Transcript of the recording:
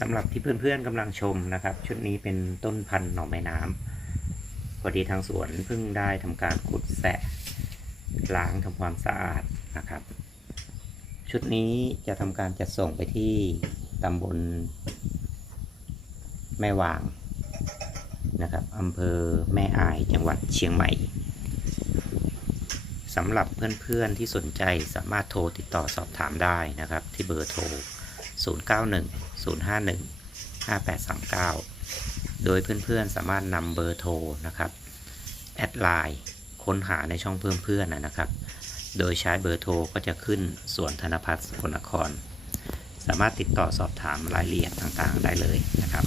สำหรับที่เพื่อนๆกำลังชมนะครับ ชุดนี้เป็นต้นพันธุ์หน่อไม้น้ำพอดีทางสวนเพิ่งได้ทำการขุดแสะล้างทำความสะอาดนะครับ ชุดนี้จะทำการจัดส่งไปที่ตำบลแม่วางนะครับอำเภอแม่อายจังหวัดเชียงใหม่สำหรับเพื่อนๆที่สนใจสามารถโทรติดต่อสอบถามได้นะครับ ที่เบอร์โทร 091 051 5839 โดยเพื่อนๆสามารถนำเบอร์โทรนะครับแอดไลน์ค้นหาในช่องเพิ่มเพื่อนนะนะครับ โดยใช้เบอร์โทรก็จะขึ้นส่วนธนพัฒน์สกลนคร สามารถติดต่อสอบถามรายละเอียดต่างๆได้เลยนะครับ